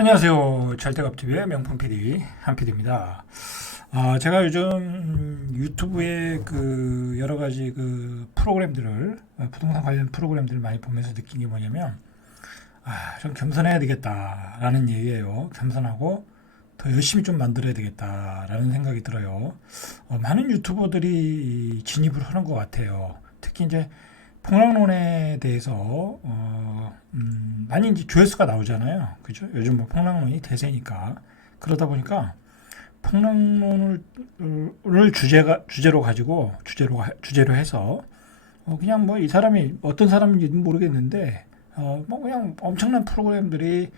안녕하세요. 절대갑TV의 명품 PD 한 PD입니다. 제가 요즘 유튜브에 그 여러 가지 그 프로그램들을 부동산 관련 프로그램들을 많이 보면서 느낀 게 뭐냐면 좀 겸손해야 되겠다라는 얘기예요. 겸손하고 더 열심히 좀 만들어야 되겠다라는 생각이 들어요. 많은 유튜버들이 진입을 하는 것 같아요. 특히 이제 폭락론에 대해서 많이 이제 조회수가 나오잖아요. 그죠? 요즘 뭐 폭락론이 대세니까 그러다 보니까 폭락론을 주제로 해서 그냥 뭐 이 사람이 어떤 사람인지는 모르겠는데 뭐 그냥 엄청난 프로그램들이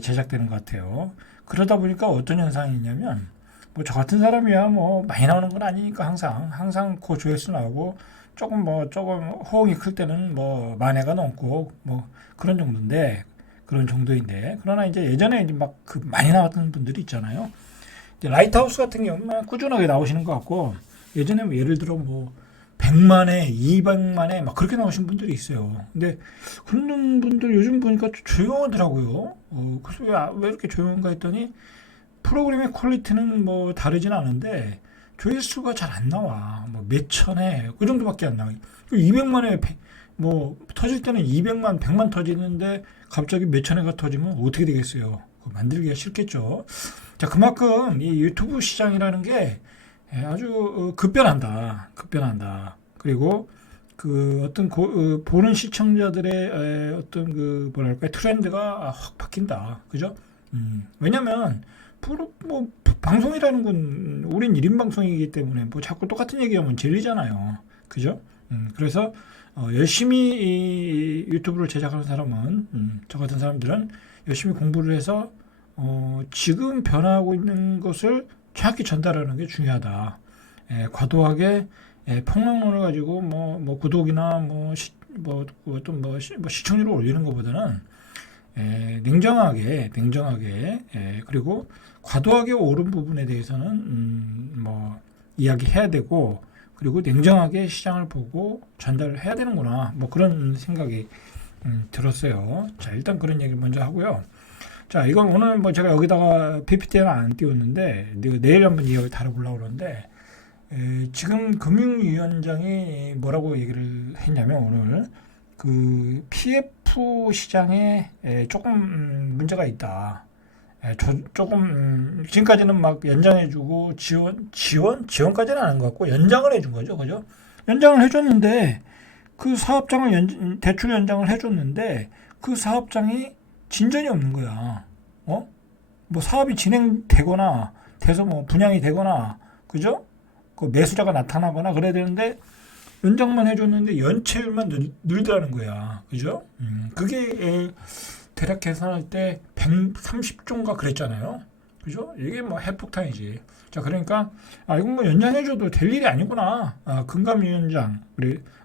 제작되는 것 같아요. 그러다 보니까 어떤 현상이 있냐면 뭐 저 같은 사람이야 뭐 많이 나오는 건 아니니까 항상 그 조회수 나오고 조금 호응이 클 때는 뭐 만회가 넘고 뭐 그런 정도인데 그러나 이제 예전에 이제 막 그 많이 나왔던 분들이 있잖아요. 이제 라이트하우스 같은 경우는 꾸준하게 나오시는 것 같고 예전에 뭐 예를 들어 뭐 100만에 200만에 막 그렇게 나오신 분들이 있어요. 근데 그런 분들 요즘 보니까 좀 조용하더라고요. 그래서 왜 이렇게 조용한가 했더니 프로그램의 퀄리티는 뭐 다르진 않은데 조회수가 잘 안 나와. 뭐 몇 천에 그 정도밖에 안 나와. 200만에 뭐 터질 때는 200만, 100만 터지는데 갑자기 몇 천회가 터지면 어떻게 되겠어요? 만들기가 싫겠죠. 자, 그만큼 이 유튜브 시장이라는 게 아주 급변한다. 그리고 그 어떤 보는 시청자들의 어떤 그 뭐랄까 트렌드가 확 바뀐다. 그죠? 왜냐면 뭐 방송이라는 건 우린 1인 방송이기 때문에 뭐 자꾸 똑같은 얘기하면 질리잖아요. 그죠? 그래서 열심히 이 유튜브를 제작하는 사람은 저 같은 사람들은 열심히 공부를 해서 지금 변화하고 있는 것을 정확히 전달하는 게 중요하다. 과도하게 폭망론을 가지고 뭐 구독이나 뭐 시청률을 올리는 것보다는 냉정하게 그리고 과도하게 오른 부분에 대해서는 뭐 이야기해야 되고 그리고 냉정하게 시장을 보고 전달을 해야 되는구나 뭐 그런 생각이 들었어요. 자, 일단 그런 얘기를 먼저 하고요. 자, 이건 오늘 뭐 제가 여기다가 PPT는 안 띄웠는데 내일 한번 이야기를 다뤄보려고 그러는데 지금 금융위원장이 뭐라고 얘기를 했냐면 오늘 그 PF 시장에 조금 문제가 있다. 조금 지금까지는 막 연장해주고 지원까지는 안 한 것 같고 연장을 해준 거죠, 그죠? 연장을 해줬는데 그 사업장을 대출 연장을 해줬는데 그 사업장이 진전이 없는 거야. 뭐 사업이 진행되거나 돼서 뭐 분양이 되거나 그죠? 그 매수자가 나타나거나 그래야 되는데 연장만 해줬는데 연체율만 늘더라는 거야. 그죠? 그게 대략 계산할 때 130조인가 그랬잖아요. 그죠? 이게 뭐 핵폭탄이지. 자, 그러니까 이건 뭐 연장해줘도 될 일이 아니구나. 금감위원장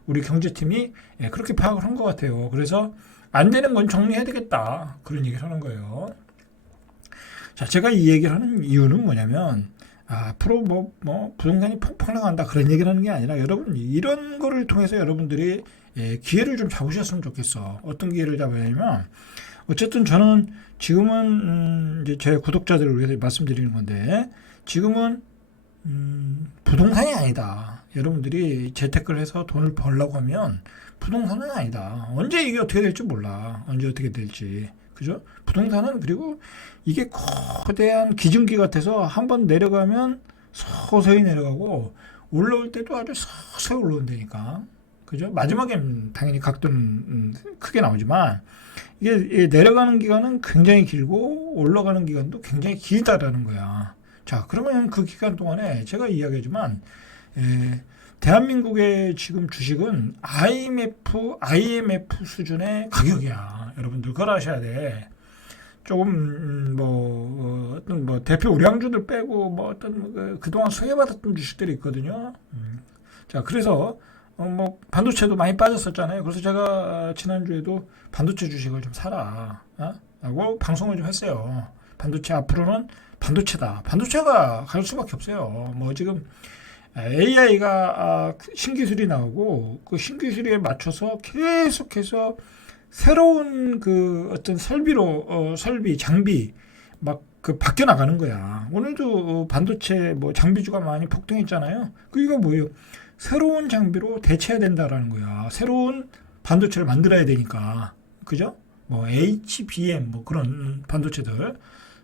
우리 경제팀이 그렇게 파악을 한 것 같아요. 그래서 안 되는 건 정리해야 되겠다. 그런 얘기를 하는 거예요. 자, 제가 이 얘기를 하는 이유는 뭐냐면 앞으로 뭐 부동산이 폭락한다 그런 얘기를 하는 게 아니라 여러분 이런 거를 통해서 여러분들이 기회를 좀 잡으셨으면 좋겠어. 어떤 기회를 잡아야냐면 어쨌든 저는 지금은 이제 제 구독자들을 위해서 말씀드리는 건데 지금은 부동산이 아니다. 여러분들이 재테크를 해서 돈을 벌려고 하면 부동산은 아니다. 언제 이게 어떻게 될지 몰라. 언제 어떻게 될지. 그죠? 부동산은 그리고 이게 거대한 기증기 같아서 한번 내려가면 서서히 내려가고 올라올 때도 아주 서서히 올라온다니까. 그죠? 마지막엔 당연히 각도는 크게 나오지만 이게 내려가는 기간은 굉장히 길고 올라가는 기간도 굉장히 길다라는 거야. 자, 그러면 그 기간 동안에 제가 이야기하지만 대한민국의 지금 주식은 IMF 수준의 가격이야. 여러분들 그걸 아셔야 돼. 조금 어떤 대표 우량주들 빼고 뭐 어떤 그동안 소외받았던 주식들이 있거든요. 자, 그래서 뭐 반도체도 많이 빠졌었잖아요. 그래서 제가 지난주에도 반도체 주식을 좀 사라 라고 방송을 좀 했어요. 반도체 앞으로는 반도체다. 반도체가 갈 수밖에 없어요. 뭐 지금 AI가 신기술이 나오고 그 신기술에 맞춰서 계속해서 새로운 그 어떤 설비, 장비 막 그 바뀌어 나가는 거야. 오늘도 반도체 뭐 장비주가 많이 폭등했잖아요. 그 이거 뭐예요? 새로운 장비로 대체해야 된다라는 거야. 새로운 반도체를 만들어야 되니까. 그죠? 뭐 HBM 뭐 그런 반도체들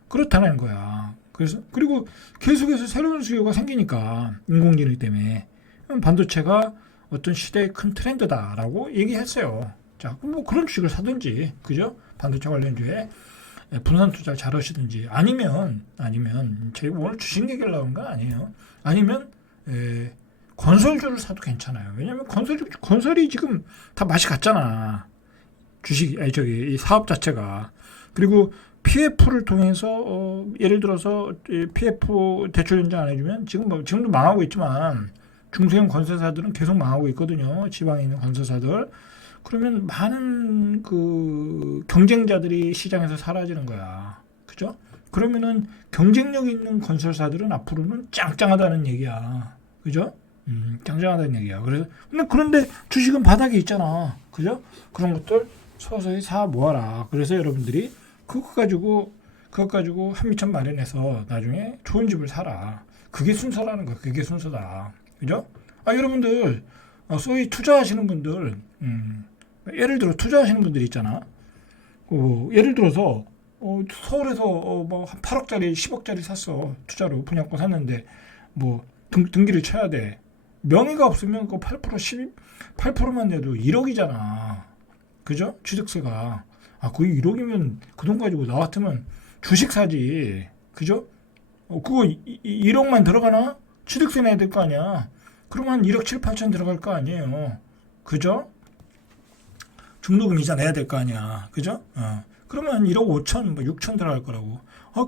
그렇다는 거야. 그래서 그리고 계속해서 새로운 수요가 생기니까 인공지능 때문에 반도체가 어떤 시대의 큰 트렌드다라고 얘기했어요. 자, 그럼 뭐 그런 주식을 사든지, 그죠? 반도체 관련주에 분산 투자를 잘 하시든지, 아니면 저희 오늘 주식 얘기를 나온 거 아니에요. 아니면 건설주를 사도 괜찮아요. 왜냐면 건설이 지금 다 맛이 갔잖아. 이 사업 자체가. 그리고 PF를 통해서 예를 들어서 PF 대출 연장 안 해주면 지금도 망하고 있지만 중소형 건설사들은 계속 망하고 있거든요. 지방에 있는 건설사들. 그러면 많은 그 경쟁자들이 시장에서 사라지는 거야. 그죠? 그러면은 경쟁력 있는 건설사들은 앞으로는 짱짱하다는 얘기야. 그죠? 짱짱하다는 얘기야. 그런데 주식은 바닥에 있잖아. 그죠? 그런 것들 서서히 사 모아라. 그래서 여러분들이 그것 가지고 한미천 마련해서 나중에 좋은 집을 사라. 그게 순서라는 거야. 그게 순서다. 그죠? 여러분들 소위 투자하시는 분들 예를 들어 투자하시는 분들 있잖아. 예를 들어서 서울에서 뭐 한 8억짜리 10억짜리 샀어. 투자로 분양권 샀는데 뭐 등기를 쳐야 돼. 명의가 없으면 그 8% 8%만 내도 1억이잖아. 그죠? 취득세가. 거의 1억이면 그 돈 가지고 나 같으면 주식 사지. 그죠? 그거 1억만 들어가나? 취득세 내야 될 거 아니야. 그러면 1억 7, 8천 들어갈 거 아니에요. 그죠? 중도금 이자 내야 될 거 아니야. 그죠? 그러면 1억 5천, 뭐 6천 들어갈 거라고.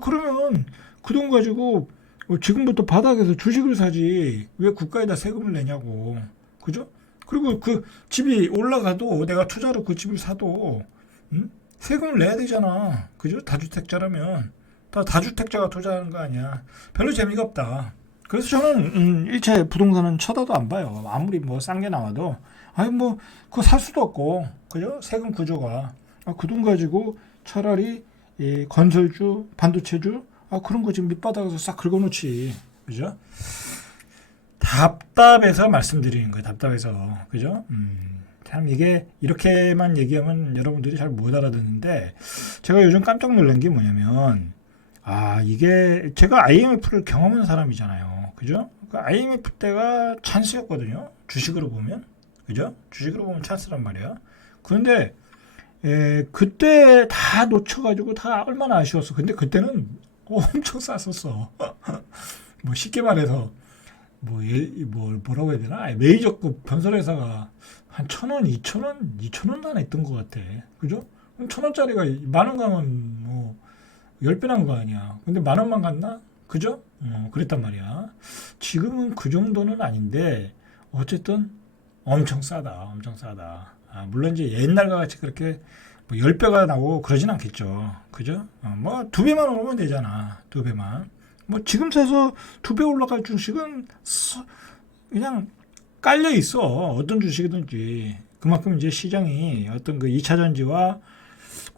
그러면 그 돈 가지고 지금부터 바닥에서 주식을 사지. 왜 국가에다 세금을 내냐고. 그죠? 그리고 그 집이 올라가도 내가 투자로 그 집을 사도 세금을 내야 되잖아. 그죠? 다주택자라면. 다주택자가 투자하는 거 아니야. 별로 재미가 없다. 그래서 저는 일체 부동산은 쳐다도 안 봐요. 아무리 뭐 싼 게 나와도 뭐 그거 살 수도 없고, 그죠? 세금 구조가 그 돈 가지고 차라리 이 건설주, 반도체주 그런 거 지금 밑바닥에서 싹 긁어놓지, 그죠? 답답해서 말씀드리는 거예요. 답답해서, 그죠? 참 이게 이렇게만 얘기하면 여러분들이 잘 못 알아듣는데 제가 요즘 깜짝 놀란 게 뭐냐면 이게 제가 IMF를 경험한 사람이잖아요. 그죠? 그 IMF 때가 찬스였거든요. 주식으로 보면. 그죠? 주식으로 보면 찬스란 말이야. 그런데 그때 다 놓쳐가지고 다 얼마나 아쉬웠어. 근데 그때는 엄청 쌌었어. 뭐 쉽게 말해서 뭐라고 해야 되나? 메이저급 건설회사가 한 1,000원, 2,000원, 2,000원 안에 있던 것 같아. 그죠? 그럼 1,000원짜리가 10,000원 가면 뭐 10배 난 거 아니야. 근데 10,000원만 갔나? 그죠? 그랬단 말이야. 지금은 그 정도는 아닌데 어쨌든 엄청 싸다. 엄청 싸다. 물론 이제 옛날과 같이 그렇게 뭐 10배가 나오고 그러진 않겠죠. 그죠? 뭐 2배만 오르면 되잖아. 2배만. 뭐 지금 사서 2배 올라갈 주식은 그냥 깔려 있어. 어떤 주식이든지. 그만큼 이제 시장이 어떤 그 2차 전지와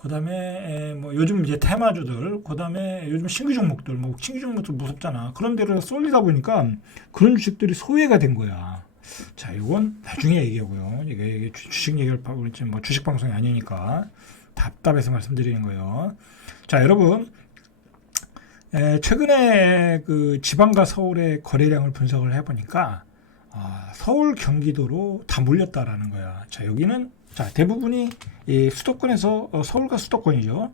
그다음에 뭐 요즘 이제 테마주들, 그다음에 요즘 신규 종목들, 뭐 신규 종목들 무섭잖아. 그런 데를 쏠리다 보니까 그런 주식들이 소외가 된 거야. 자, 이건 나중에 얘기하고요. 이게 주식 얘기를 하고 있지 뭐 주식 방송이 아니니까 답답해서 말씀드리는 거예요. 자, 여러분. 최근에 그 지방과 서울의 거래량을 분석을 해보니까 서울, 경기도로 다 몰렸다라는 거야. 자, 여기는 대부분이 이 수도권에서 서울과 수도권이죠.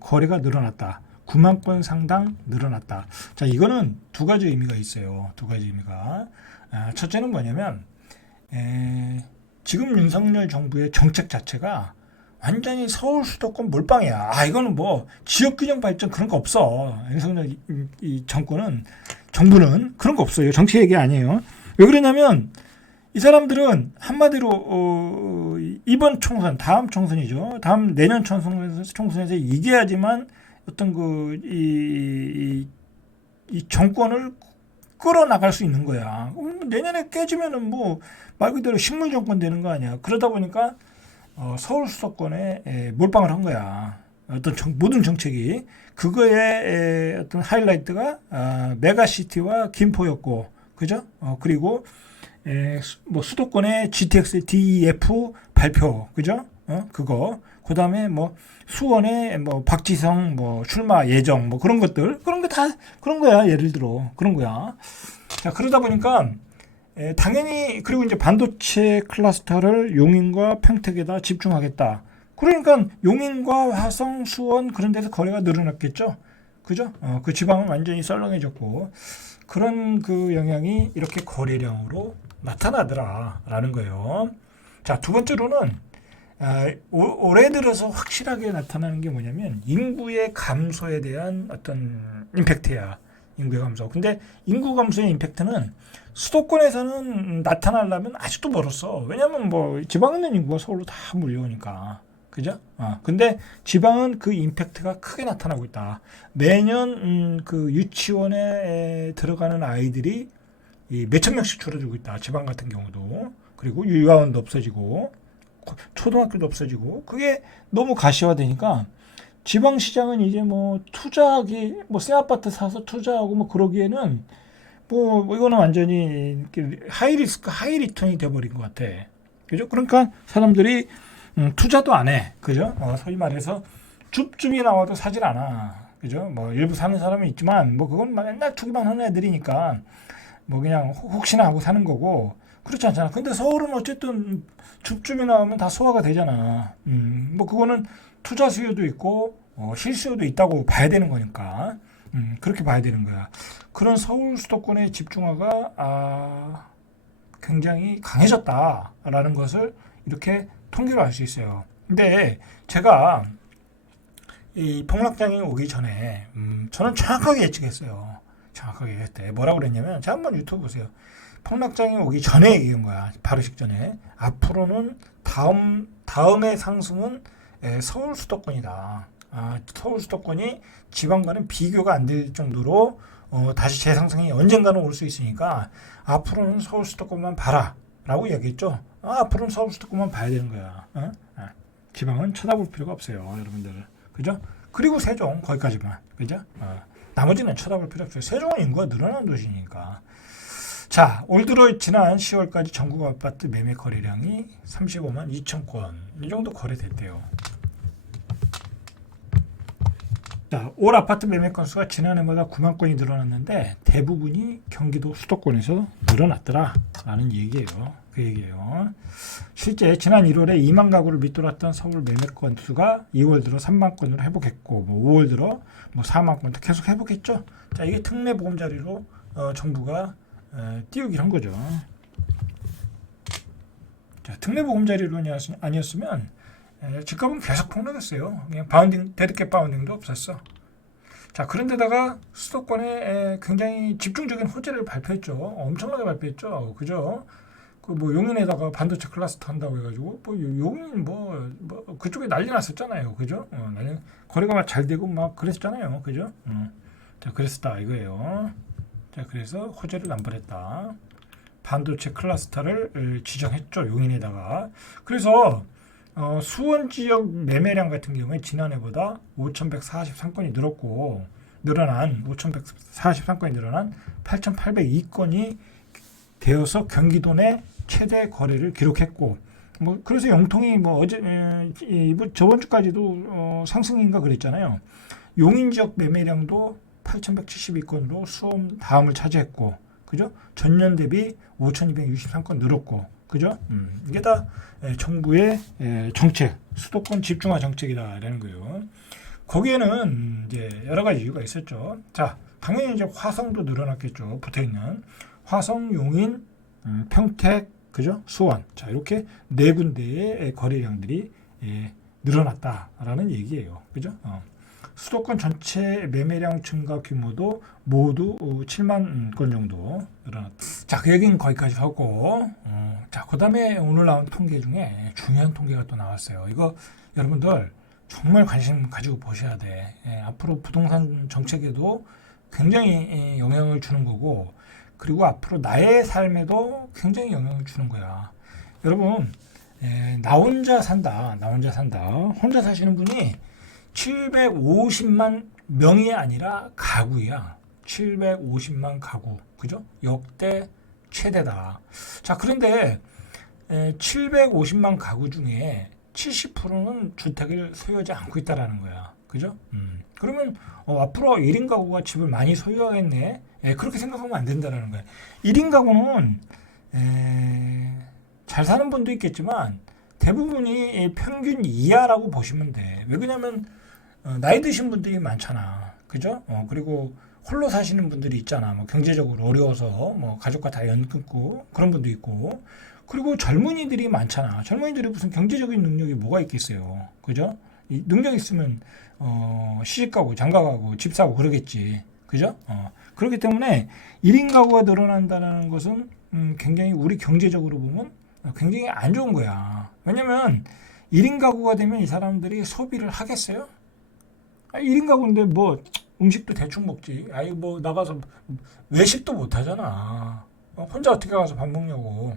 거래가 늘어났다. 9만 건 상당 늘어났다. 자, 이거는 두 가지 의미가 있어요. 두 가지 의미가. 첫째는 뭐냐면 지금 윤석열 정부의 정책 자체가 완전히 서울 수도권 몰빵이야. 이거는 뭐 지역균형 발전 그런 거 없어. 윤석열 이 정부는 그런 거 없어요. 정치 얘기 아니에요. 왜 그러냐면 이 사람들은 한마디로 이번 총선, 다음 총선이죠. 다음 내년 총선에서 이겨야지만 어떤 이 정권을 끌어나갈 수 있는 거야. 내년에 깨지면은 뭐 말 그대로 식물 정권 되는 거 아니야. 그러다 보니까 서울 수도권에 몰빵을 한 거야. 어떤 모든 정책이 그거의 어떤 하이라이트가 메가시티와 김포였고, 그죠? 그리고 뭐 수도권의 GTX DEF 발표, 그죠? 그거. 그 다음에 뭐 수원의 뭐 박지성 뭐 출마 예정 뭐 그런 것들, 그런 거 다 그런 거야. 예를 들어 그런 거야. 자, 그러다 보니까 당연히, 그리고 이제 반도체 클러스터를 용인과 평택에다 집중하겠다. 그러니까 용인과 화성, 수원 그런 데서 거래가 늘어났겠죠. 그죠? 그 지방은 완전히 썰렁해졌고, 그런 그 영향이 이렇게 거래량으로 나타나더라라는 거예요. 자, 두 번째로는 올해 들어서 확실하게 나타나는 게 뭐냐면 인구의 감소에 대한 어떤 임팩트야. 인구의 감소. 근데 인구 감소의 임팩트는 수도권에서는 나타나려면 아직도 멀었어. 왜냐면 뭐 지방에 있는 인구가 서울로 다 몰려오니까. 그죠? 근데 지방은 그 임팩트가 크게 나타나고 있다. 매년 그 유치원에 들어가는 아이들이 몇천 명씩 줄어들고 있다. 지방 같은 경우도. 그리고 유아원도 없어지고 초등학교도 없어지고, 그게 너무 가시화되니까 지방시장은 이제 뭐 투자하기, 뭐 새 아파트 사서 투자하고 뭐 그러기에는 뭐 이거는 완전히 하이 리스크 하이 리턴이 돼버린 것 같아. 그죠? 그러니까 사람들이 투자도 안 해. 그죠? 소위 말해서 줍줍이 나와도 사질 않아. 그죠? 뭐 일부 사는 사람은 있지만 뭐 그건 맨날 투기만 하는 애들이니까 뭐 그냥 혹시나 하고 사는 거고, 그렇지 않잖아. 근데 서울은 어쨌든 줍줍이 나오면 다 소화가 되잖아. 뭐 그거는 투자 수요도 있고 실수요도 있다고 봐야 되는 거니까. 그렇게 봐야 되는 거야. 그런 서울 수도권의 집중화가 굉장히 강해졌다라는 것을 이렇게 통계로 알 수 있어요. 근데 제가 이 폭락장이 오기 전에 저는 정확하게 예측했어요. 정확하게 했대. 뭐라고 그랬냐면, 제가 한번 유튜브 보세요. 폭락장이 오기 전에 얘기한 거야. 바로 직전에. 앞으로는 다음의 상승은 서울 수도권이다. 서울 수도권이 지방과는 비교가 안 될 정도로 다시 재상승이 언젠가는 올 수 있으니까 앞으로는 서울 수도권만 봐라 라고 얘기했죠. 앞으로는 서울 수도권만 봐야 되는 거야. 지방은 쳐다볼 필요가 없어요, 여러분들. 그죠? 그리고 세종 거기까지만. 그죠? 나머지는 쳐다볼 필요 없어요. 세종은 인구가 늘어난 도시니까. 자, 올 들어 지난 10월까지 전국 아파트 매매 거래량이 35만 2천 건 이 정도 거래됐대요. 자, 올 아파트 매매 건수가 지난해보다 9만 건이 늘어났는데 대부분이 경기도 수도권에서 늘어났더라라는 얘기예요. 그 얘기예요. 실제 지난 1월에 2만 가구를 밑돌았던 서울 매매 건수가 2월 들어 3만 건으로 회복했고, 뭐 5월 들어 뭐 4만 건도 계속 회복했죠. 자, 이게 특례 보금자리로 정부가 띄우기를 한 거죠. 자, 특례 보금자리로 아니었으면 집값은 계속 폭락했어요. 그냥 데드캣 바운딩도 없었어. 자, 그런데다가 수도권에 굉장히 집중적인 호재를 발표했죠. 엄청나게 발표했죠. 그죠? 그 뭐 용인에다가 반도체 클러스터 한다고 해가지고 뭐 용인 뭐 그쪽에 난리 났었잖아요. 그죠? 거래가 막 잘 되고 막 그랬잖아요. 그죠? 자, 그랬었다 이거예요. 자, 그래서 호재를 남발했다. 반도체 클러스터를 지정했죠. 용인에다가. 그래서 수원 지역 매매량 같은 경우에 지난해보다 5,143건이 늘어난 8,802건이 되어서 경기도 내 최대 거래를 기록했고, 뭐 그래서 영통이 뭐 저번 주까지도 상승인가 그랬잖아요. 용인 지역 매매량도 8,172건으로 수원 다음을 차지했고, 그죠? 전년 대비 5,263건 늘었고, 그죠? 이게 다 정부의 정책, 수도권 집중화 정책이다라는 거예요. 거기에는 이제 여러 가지 이유가 있었죠. 자, 당연히 이제 화성도 늘어났겠죠. 붙어 있는 화성, 용인, 평택, 그죠? 수원. 자, 이렇게 네 군데의 거래량들이 늘어났다라는 얘기예요. 그죠? 수도권 전체 매매량 증가 규모도 모두 7만 건 정도 늘어났다. 자, 그 얘기는 거기까지 하고, 자, 그 다음에 오늘 나온 통계 중에 중요한 통계가 또 나왔어요. 이거 여러분들 정말 관심 가지고 보셔야 돼. 앞으로 부동산 정책에도 굉장히 영향을 주는 거고, 그리고 앞으로 나의 삶에도 굉장히 영향을 주는 거야. 여러분, 나 혼자 산다. 혼자 사시는 분이 750만 명이 아니라 가구야. 750만 가구. 그죠? 역대 최대다. 자, 그런데 750만 가구 중에 70%는 주택을 소유하지 않고 있다라는 거야. 그죠? 그러면 앞으로 1인 가구가 집을 많이 소유하겠네. 그렇게 생각하면 안 된다라는 거야. 1인 가구는 잘 사는 분도 있겠지만 대부분이 평균 이하라고 보시면 돼. 왜 그러냐면 나이 드신 분들이 많잖아. 그죠? 그리고 홀로 사시는 분들이 있잖아. 뭐 경제적으로 어려워서 뭐 가족과 다 연 끊고 그런 분도 있고. 그리고 젊은이들이 많잖아. 젊은이들이 무슨 경제적인 능력이 뭐가 있겠어요. 그죠? 이 능력 있으면 시집 가고 장가 가고 집 사고 그러겠지. 그죠? 그렇기 때문에 1인 가구가 늘어난다는 것은 굉장히 우리 경제적으로 보면 굉장히 안 좋은 거야. 왜냐면 1인 가구가 되면 이 사람들이 소비를 하겠어요? 1인 가구인데 뭐 음식도 대충 먹지. 아이 뭐 나가서 외식도 못 하잖아. 혼자 어떻게 가서 밥 먹냐고.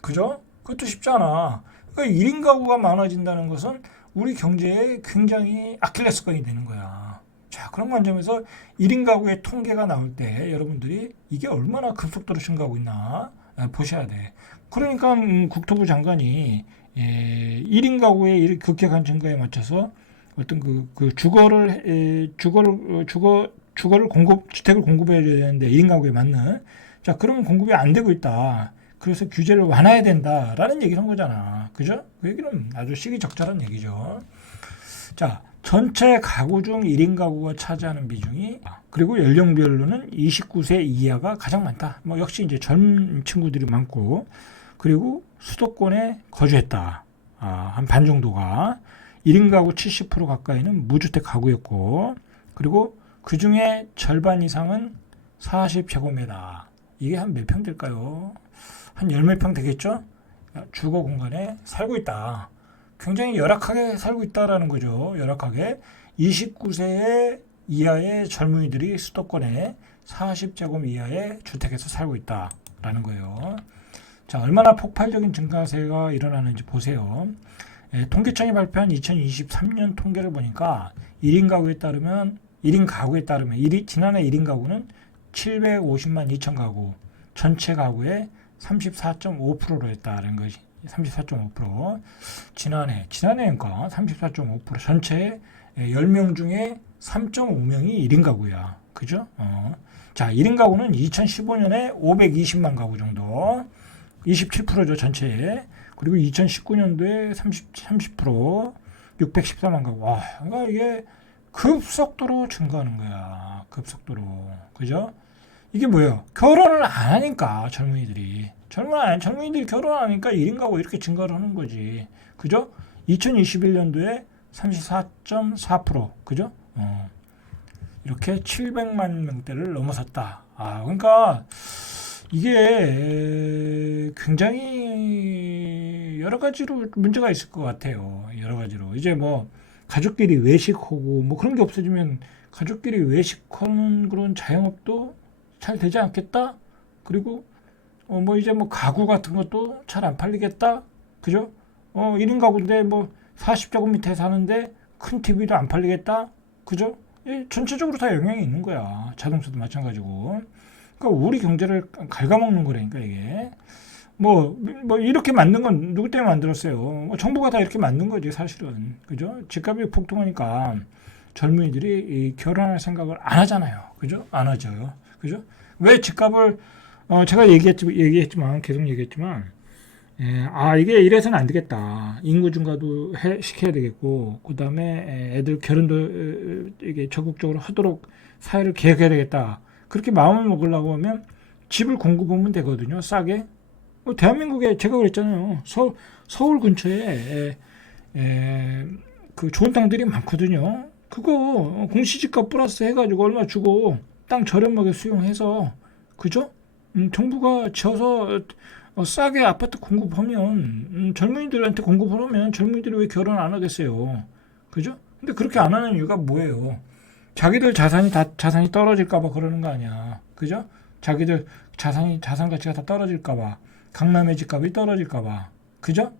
그죠? 그것도 쉽지 않아. 그러니까 1인 가구가 많아진다는 것은 우리 경제에 굉장히 아킬레스건이 되는 거야. 자, 그런 관점에서 1인 가구의 통계가 나올 때 여러분들이 이게 얼마나 급속도로 증가하고 있나 보셔야 돼. 그러니까 국토부 장관이 1인 가구의 급격한 증가에 맞춰서 어떤 주거를 주택을 공급해야 되는데 1인 가구에 맞는 자, 그러면 공급이 안 되고 있다. 그래서 규제를 완화해야 된다라는 얘기를 한 거잖아. 그죠? 그 얘기는 아주 시기적절한 얘기죠. 자, 전체 가구 중 1인 가구가 차지하는 비중이 그리고 연령별로는 29세 이하가 가장 많다. 뭐 역시 이제 젊은 친구들이 많고 그리고 수도권에 거주했다. 한 반 정도가 1인 가구 70% 가까이는 무주택 가구였고 그리고 그 중에 절반 이상은 40제곱미터. 이게 한 몇 평 될까요? 한 열 몇 평 되겠죠? 주거 공간에 살고 있다. 굉장히 열악하게 살고 있다라는 거죠. 열악하게. 29세 이하의 젊은이들이 수도권에 40제곱 이하의 주택에서 살고 있다라는 거예요. 자, 얼마나 폭발적인 증가세가 일어나는지 보세요. 통계청이 발표한 2023년 통계를 보니까 1인 가구에 따르면 지난해 1인 가구는 750만 2천 가구, 전체 가구의 34.5%로 했다는 것이 34.5%. 지난해니까 34.5% 전체 10명 중에 3.5명이 1인 가구야. 그죠? 자, 1인 가구는 2015년에 520만 가구 정도. 27%죠, 전체에. 그리고 2019년도에 30%, 614만 가구. 와, 그러니까 이게 급속도로 증가하는 거야. 급속도로. 그죠? 이게 뭐예요? 결혼을 안 하니까 젊은이들이 결혼 안 하니까 1인 가구 이렇게 증가를 하는 거지. 그죠? 2021년도에 34.4%. 그죠? 이렇게 700만 명대를 넘어섰다. 그러니까 이게 굉장히 여러 가지로 문제가 있을 것 같아요. 여러 가지로. 이제 뭐 가족끼리 외식하고 뭐 그런 게 없어지면 가족끼리 외식하는 그런 자영업도 잘 되지 않겠다? 그리고 뭐 이제 뭐 가구 같은 것도 잘 안 팔리겠다? 그죠? 1인 가구인데 뭐 40제곱미터에 사는데 큰 TV도 안 팔리겠다? 그죠? 전체적으로 다 영향이 있는 거야. 자동차도 마찬가지고. 그러니까 우리 경제를 갉아먹는 거라니까 이게. 뭐 이렇게 만든 건 누구 때문에 만들었어요? 뭐 정부가 다 이렇게 만든 거지 사실은. 그죠? 집값이 폭등하니까 젊은이들이 결혼할 생각을 안 하잖아요. 그죠? 안 하죠. 그죠? 왜 집값을 제가 얘기했지만 계속 얘기했지만 이게 이래서는 안 되겠다. 인구 증가도 시켜야 되겠고 그다음에 애들 결혼도 이게 적극적으로 하도록 사회를 개혁해야 되겠다. 그렇게 마음을 먹으려고 하면 집을 공급하면 되거든요. 싸게. 대한민국에 제가 그랬잖아요. 서울 근처에 그 좋은 땅들이 많거든요. 그거 공시지가 플러스 해가지고 얼마 주고 땅 저렴하게 수용해서 그죠? 정부가 지어서 싸게 아파트 공급하면 젊은이들한테 공급하면 젊은이들이 왜 결혼 안 하겠어요? 그죠? 근데 그렇게 안 하는 이유가 뭐예요? 자기들 자산이 떨어질까봐 그러는 거 아니야. 그죠? 자기들 자산 가치가 다 떨어질까봐 강남의 집값이 떨어질까봐. 그죠?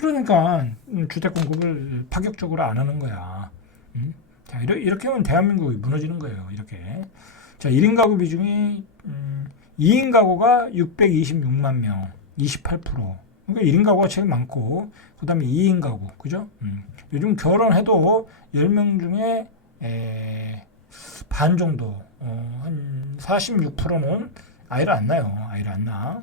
그러니까 주택 공급을 파격적으로 안 하는 거야. 자, 이렇게 하면 대한민국이 무너지는 거예요. 이렇게. 자, 1인 가구 비중이 2인 가구가 626만 명, 28%. 그러니까 1인 가구가 제일 많고 그다음에 2인 가구, 그죠? 요즘 결혼해도 10명 중에 반 정도, 한 46%는 아이를 안 낳아요. 아이를 안 낳아.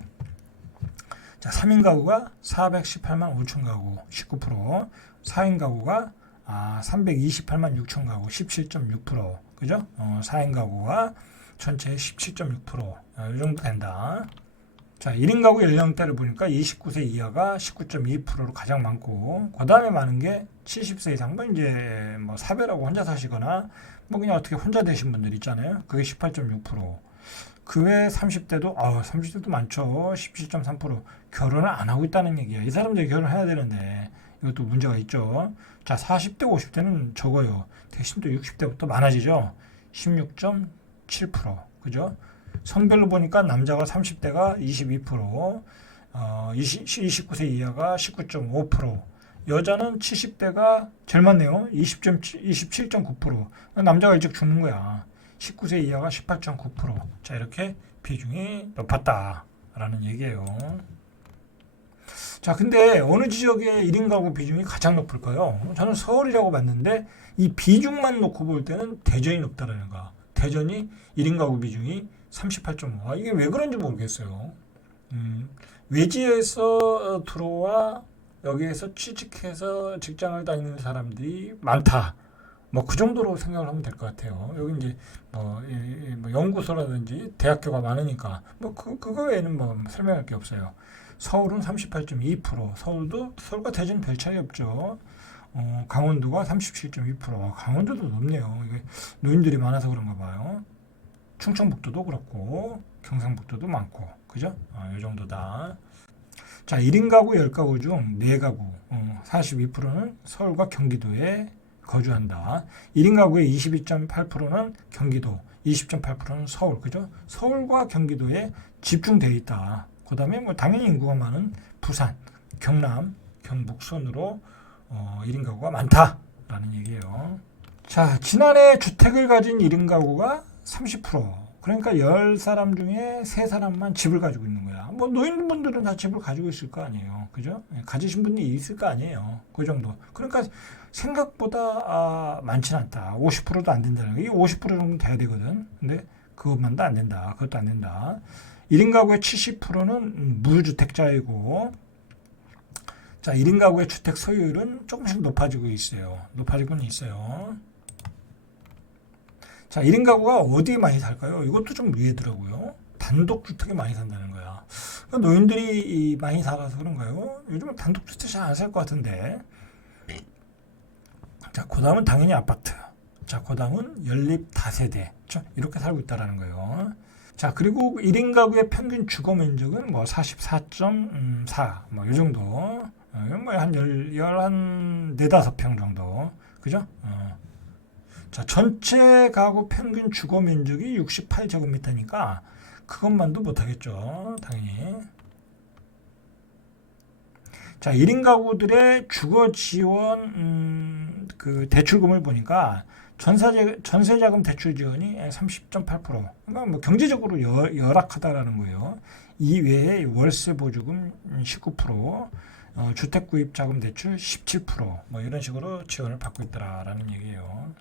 자, 3인 가구가 418만 5천 가구, 19%. 4인 가구가 328만 6천 가구, 17.6%. 그죠? 4인 가구가 전체의 17.6%. 이 정도 된다. 자, 1인 가구 연령대를 보니까 29세 이하가 19.2%로 가장 많고, 그 다음에 많은 게 70세 이상, 뭐 이제 뭐 사별하고 혼자 사시거나, 뭐 그냥 어떻게 혼자 되신 분들 있잖아요. 그게 18.6%. 그 외 30대도, 30대도 많죠. 17.3%. 결혼을 안 하고 있다는 얘기야. 이 사람들이 결혼해야 되는데, 이것도 문제가 있죠. 자, 40대, 50대는 적어요. 대신 또 60대부터 많아지죠. 16.7%. 그죠? 성별로 보니까 남자가 30대가 22%, 29세 이하가 19.5%, 여자는 70대가 제일 많네요. 27.9%. 남자가 일찍 죽는 거야. 19세 이하가 18.9%. 자, 이렇게 비중이 높았다라는 얘기예요. 자, 근데 어느 지역의 1인 가구 비중이 가장 높을까요? 저는 서울이라고 봤는데 이 비중만 놓고 볼 때는 대전이 높다라는 거. 대전이 1인 가구 비중이 38.5. 이게 왜 그런지 모르겠어요. 외지에서 들어와 여기에서 취직해서 직장을 다니는 사람들이 많다. 뭐 그 정도로 생각을 하면 될 것 같아요. 여기 이제 뭐 연구소라든지 대학교가 많으니까 뭐 그거 외에는 뭐 설명할 게 없어요. 서울은 38.2%, 서울과 대전 별 차이 없죠. 강원도가 37.2%, 강원도도 높네요. 이게 노인들이 많아서 그런가 봐요. 충청북도도 그렇고 경상북도도 많고, 그죠? 이 정도다. 자, 1인 가구 10가구 중 4가구, 42%는 서울과 경기도에 거주한다. 1인 가구의 22.8%는 경기도, 20.8%는 서울, 그죠? 서울과 경기도에 집중되어 있다. 그 다음에 뭐 당연히 인구가 많은 부산, 경남, 경북 순으로 1인 가구가 많다라는 얘기예요. 자, 지난해 주택을 가진 1인 가구가 30%. 그러니까 10사람 중에 3사람만 집을 가지고 있는 거야. 뭐 노인분들은 다 집을 가지고 있을 거 아니에요. 그죠? 가지신 분이 있을 거 아니에요. 그 정도. 그러니까 생각보다 많지는 않다. 50%도 안 된다는 거. 이게 50% 정도 돼야 되거든. 근데 그것만도 안 된다. 그것도 안 된다. 1인 가구의 70%는 무주택자이고, 자, 1인 가구의 주택 소유율은 조금씩 높아지고 있어요. 높아지고는 있어요. 자, 1인 가구가 어디에 많이 살까요? 이것도 좀 의외더라고요. 단독주택에 많이 산다는 거야. 그러니까 노인들이 많이 살아서 그런가요? 요즘은 단독주택 잘 안 살 것 같은데. 자, 그 다음은 당연히 아파트. 자, 그 다음은 연립 다세대. 이렇게 살고 있다는 거예요. 자, 그리고 1인 가구의 평균 주거 면적은 뭐 44.4, 뭐 이 정도. 뭐 한 4-5평 정도. 그죠? 자, 전체 가구 평균 주거 면적이 68제곱미터니까 그것만도 못하겠죠. 당연히. 자, 1인 가구들의 주거 지원 그 대출금을 보니까 전세자금 대출 지원이 30.8%. 그러니까 뭐 경제적으로 열악하다라는 거예요. 이외에 월세 보조금 19%, 주택 구입 자금 대출 17%, 뭐 이런 식으로 지원을 받고 있다라는 얘기예요.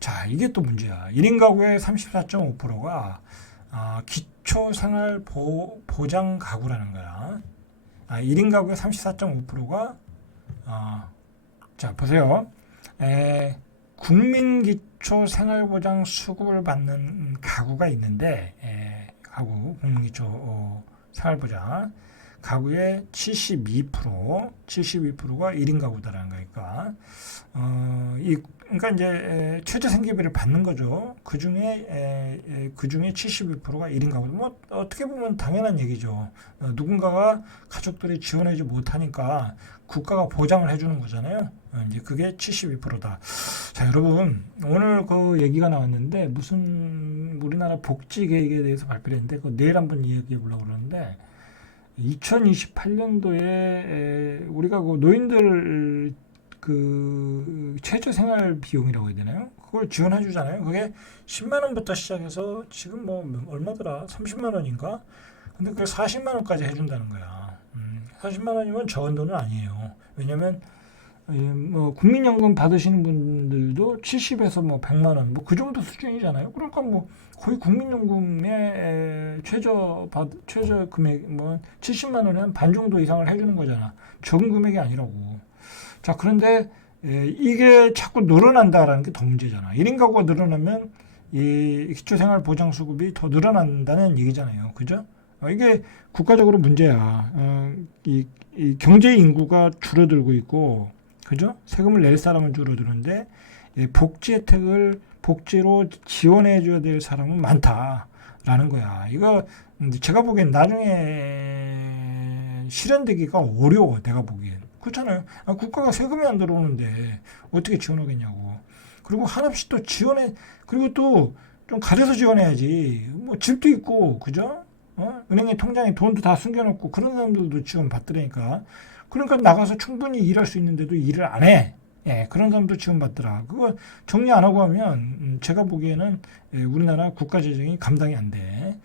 자, 이게 또 문제야. 1인 가구의 34.5%가 기초생활보장 가구라는 거야. 1인 가구의 34.5%가 자, 보세요. 국민기초생활보장 수급을 받는 가구가 있는데, 가구 국민기초 생활보장 가구의 72%가 1인 가구다라는 거니까, 그러니까 이제 최저 생계비를 받는 거죠. 그 중에 72%가 1인 가구. 뭐 어떻게 보면 당연한 얘기죠. 누군가가 가족들이 지원하지 못하니까 국가가 보장을 해주는 거잖아요. 이제 그게 72%다. 자, 여러분, 오늘 그 얘기가 나왔는데 무슨 우리나라 복지 계획에 대해서 발표를 했는데 그 내일 한번 이야기해 보려고 그러는데, 2028년도에 우리가 그 노인들 그 최저 생활 비용이라고 해야 되나요? 그걸 지원해 주잖아요. 그게 10만 원부터 시작해서 지금 뭐 얼마더라? 30만 원인가? 근데 그걸 40만 원까지 해준다는 거야. 40만 원이면 적은 돈은 아니에요. 왜냐면 뭐 국민연금 받으시는 분들도 70에서 뭐 100만 원, 뭐 그 정도 수준이잖아요. 그러니까 뭐 거의 국민연금의 최저 금액 뭐 70만 원에 한 반 정도 이상을 해주는 거잖아. 적은 금액이 아니라고. 자, 그런데 이게 자꾸 늘어난다라는 게 더 문제잖아. 1인 가구가 늘어나면 이 기초생활보장수급이 더 늘어난다는 얘기잖아요. 그죠? 이게 국가적으로 문제야. 이 경제 인구가 줄어들고 있고, 그죠? 세금을 낼 사람은 줄어드는데 복지 혜택을 복지로 지원해 줘야 될 사람은 많다라는 거야. 이거 제가 보기엔 나중에 실현되기가 어려워. 내가 보기엔. 그렇잖아요. 국가가 세금이 안 들어오는데 어떻게 지원하겠냐고. 그리고 한없이 또 지원해, 그리고 또 좀 가려서 지원해야지. 뭐 집도 있고, 그죠? 은행에 통장에 돈도 다 숨겨놓고 그런 사람들도 지원 받더라니까. 그러니까 나가서 충분히 일할 수 있는데도 일을 안 해. 예, 그런 사람도 지원 받더라. 그거 정리 안 하고 하면 제가 보기에는 우리나라 국가 재정이 감당이 안 돼.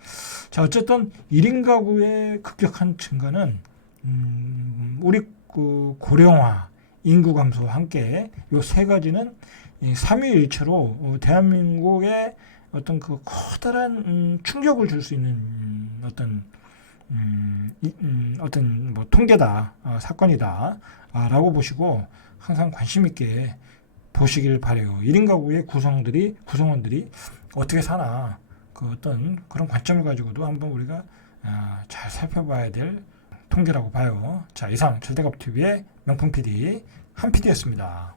자, 어쨌든 1인 가구의 급격한 증가는 우리 그 고령화, 인구 감소와 함께 이 세 가지는 삼위일체로 대한민국의 어떤 그 커다란 충격을 줄 수 있는 어떤 어떤 뭐 통계다, 사건이다라고 보시고 항상 관심 있게 보시길 바래요. 1인 가구의 구성원들이 어떻게 사나 그 어떤 그런 관점을 가지고도 한번 우리가 잘 살펴봐야 될 통계라고 봐요. 자, 이상 절대갑TV의 명품 PD 한 PD였습니다.